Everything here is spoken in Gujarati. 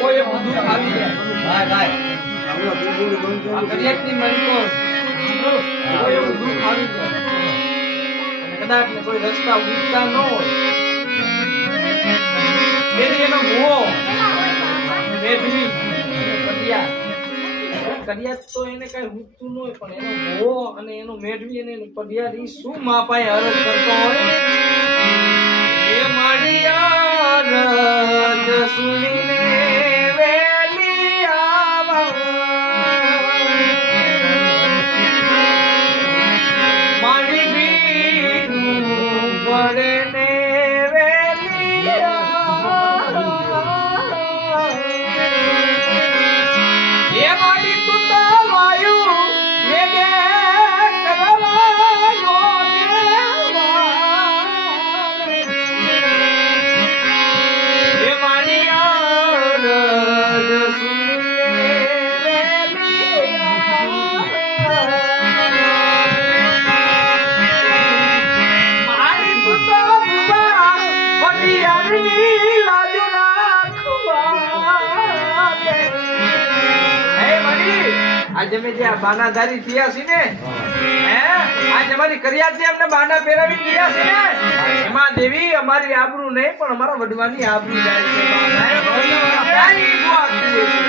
કોઈ બધું આવી જાય ભાઈ આ કરિયાકની મણકો કોઈ બધું આવી જાય અને કદાચ ને કોઈ રસ્તા ઉગતા ન હોય તેથી એનો મોહ મેઘવી કરિયાત તો એને કઈ ઉગતું ન હોય પણ એનો મોહ અને એનો મેળવી અને એની પડિયાત ઈ શું માપાએ અરજ કરતો હોય એ માડિયા રજ સુનીને વેલી આવા માડી બીનું પડે ને વેલી આવા એ માડી તુતા વાયુ મેગે કરવાનો એ માડી રજ સુને માડી તુતા બુબા પતિયાની લાજુ રાખવા આજે મેં જે બાનાધારી થયા છે ને હે આજ અમારી કરિયાત છે અમને બાના પહેરાવી ગયા છે ને એમાં દેવી અમારી આબરૂ નહીં પણ અમારા વડવાની આબરૂ જાય છે